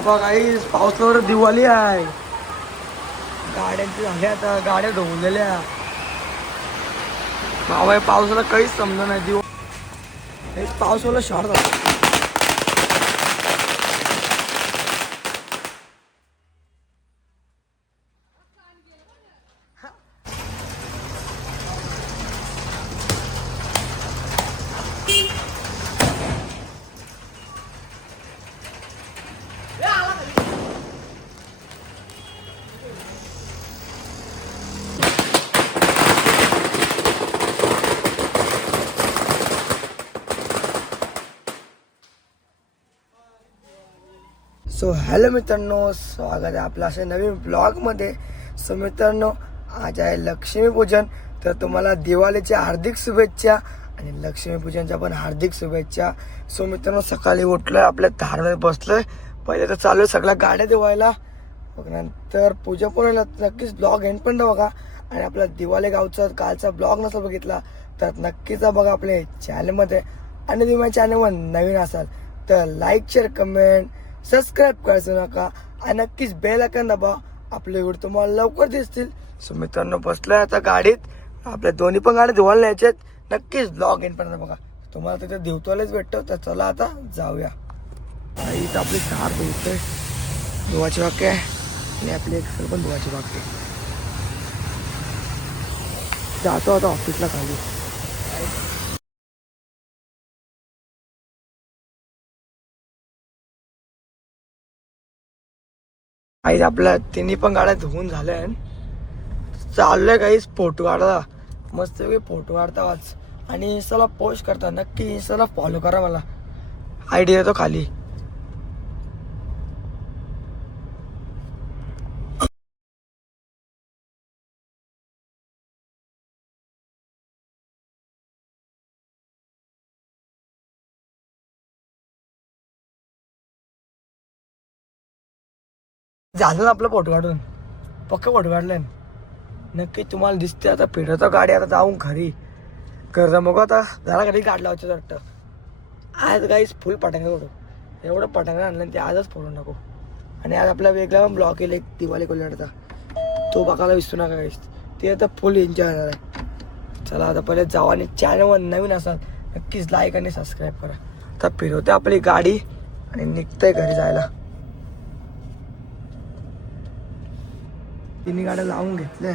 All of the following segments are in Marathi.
बाबा काही पावसावर दिवाळी आहे. गाड्यांची झाल्या आता, गाड्या ढोवलेल्या. बाबा पावसाला काहीच समजा नाही. पावसाला शहर झालं. सो हॅलो मित्रांनो, स्वागत आहे आपलं अशा नवीन ब्लॉगमध्ये. सो मित्रांनो, आज आहे लक्ष्मीपूजन. तर तुम्हाला दिवाळीच्या हार्दिक शुभेच्छा आणि लक्ष्मीपूजनच्या पण हार्दिक शुभेच्छा. सो मित्रांनो, सकाळी उठलोय, आपल्या धारमध्ये बसलोय. पहिले तर चालू आहे सगळ्या गाड्या धुवायला, मग नंतर पूजा पण नक्कीच ब्लॉग एंड पण बघा. आणि आपला दिवाळी गावचा कालचा ब्लॉग नसा बघितला तर नक्कीच बघा आपल्या चॅनलमध्ये. आणि तुम्ही माझ्या चॅनलवर नवीन असाल तर लाईक, शेअर, कमेंट, सबस्क्राईब करायचं नका आणि नक्कीच बेल आयकॉन दाबा. आपले व्हिडिओ तुम्हाला लवकर दिसतील. सो मित्रांनो, बसलोय आता गाडीत. आपल्या दोन्ही पण गाड्या धुवायला न्यायच्यात. नक्कीच ब्लॉग एंड पर्यंत बघा, तुम्हाला तिथे धुवतोलाच भेटतो. तर चला आता जाऊया. इथं आपली कार धुवतोय, धुवाची बाकी आहे आणि आपली एक्सेल पण धुवाची बाकी आहे. जातो आता ऑफिसला खाली. आई आपल्या तिन्ही पण गाड्या धुवून झाल्या. चाललंय काहीच फोटो काढा, मस्त फोटो काढता वाच आणि इंस्टाला पोस्ट करता. नक्की इंस्टाला फॉलो करा, मला आयडी देतो खाली. झालं ना आपलं फोटो काढून, पक्का फोटो काढलाय. नक्की तुम्हाला दिसते. आता फिरतो गाडी, आता जाऊन घरी कर्ज मग आता झाला घरी काढला होतं वाटतं. आज काहीच फुल पटांगा फोटो, एवढं पटांगा आणलं ते आजच फोडून टाकू. आणि आज आपला वेगळा पण ब्लॉग केला एक दिवाळी कोल्हाडचा, तो बघायला विसरू नका गाईस. ते आता फुल एन्जॉय होणार आहे. चला आता पहिले जाऊ आणि चॅनलवर नवीन असाल नक्कीच लाईक आणि सबस्क्राईब करा. आता फिरवते आपली गाडी आणि निघतंय घरी जायला. तिन्ही गाड्या लावून घेतल्या.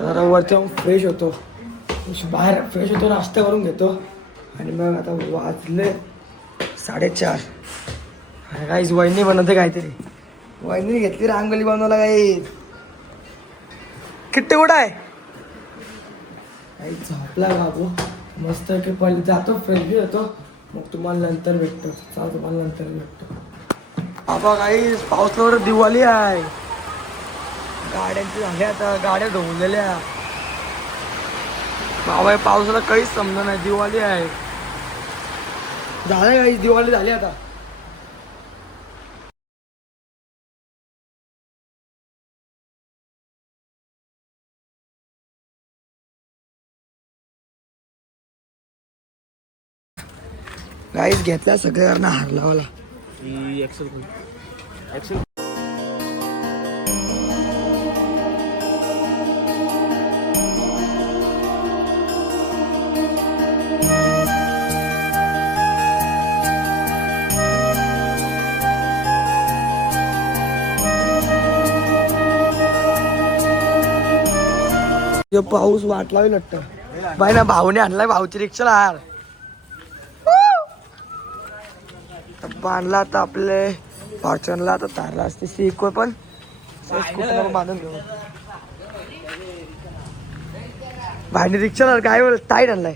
जरा वरती जाऊन फ्रेश होतो, बाहेर फ्रेश होतो, नाश्ता करून घेतो आणि मग आता वाजले 4:30. काहीच वहिनी बनवते काहीतरी. वहिनी घेतली रांगोळी बनवायला. काही किट्टे कुठं आहे? काही झोपला बाबू मस्त की. पहिले जातो फ्रेश बी होतो, मग तुम्हाला नंतर भेटतो. चला तुम्हाला नंतर भेटतो. बाबा काही पावसावर दिवाळी आहे. गाड्यांची झाल्या आता, गाड्या ढोवलेल्या. बाबा पावसाला काहीच समजा नाही. दिवाळी आहे, झालं काही दिवाळी झाली आता. गाईच घेतल्या सगळ्यांना हार लावला. पाऊस वाटला वाटतं बाई ना. भाऊने आणलाय, भाऊची रिक्षाला हार बांधला. आता आपले फॉर्च्युनरला आता तारला असते सीक पण बांधून घेऊ. भाईने रिक्षाला काय टाईट आणलाय.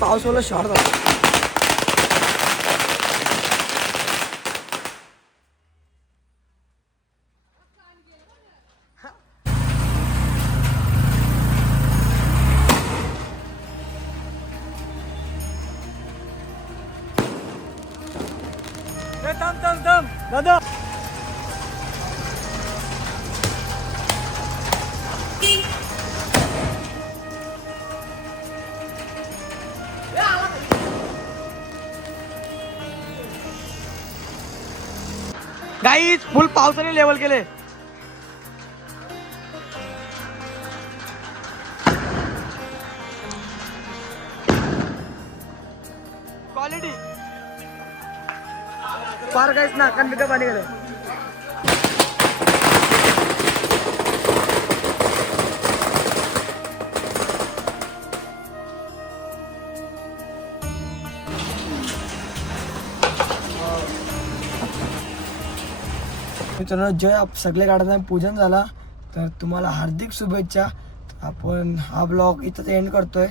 पाऊस वाला शॉर्ट झाला. थांब दादा. गाईज फुल पावसाने लेवल केले. क्वालिटी फार काहीच ना कंटिन्यू पाणी गेलं. मित्रांनो जय सगळे गाड्यांना पूजन झाला तर तुम्हाला हार्दिक शुभेच्छा. आपण हा ब्लॉग इथंच एंड करतोय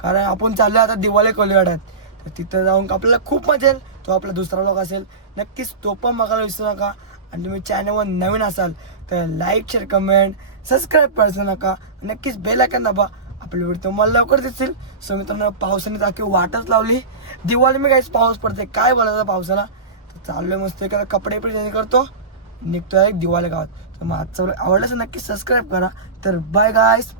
कारण आपण चाललोय आता दिवाळी कोलीवाड्यात. तर तिथं जाऊन आपल्याला खूप मजा येईल. तो आपला दुसरा ब्लॉग असेल नक्कीच तो पण बघायला विसरू नका. आणि तुम्ही चॅनलवर नवीन असाल तर लाईक शेअर कमेंट सबस्क्राईब करायचं नका. नक्कीच बेल आयकॉन दाबा. आपले व्हिडिओ तुम्हाला लवकर दिसतील. सो मित्रांनो पावसाने ताकी वाटच लावली. दिवाळी मी काहीच पाऊस पडते काय बोलायचं पावसाला. तर चाललोय मस्त एखादा कपडे पण चेंज करतो निघतोय दिवाळी गावात. तर मग आजचा आवडलं तर नक्की सबस्क्राईब करा. तर बाय गाईस.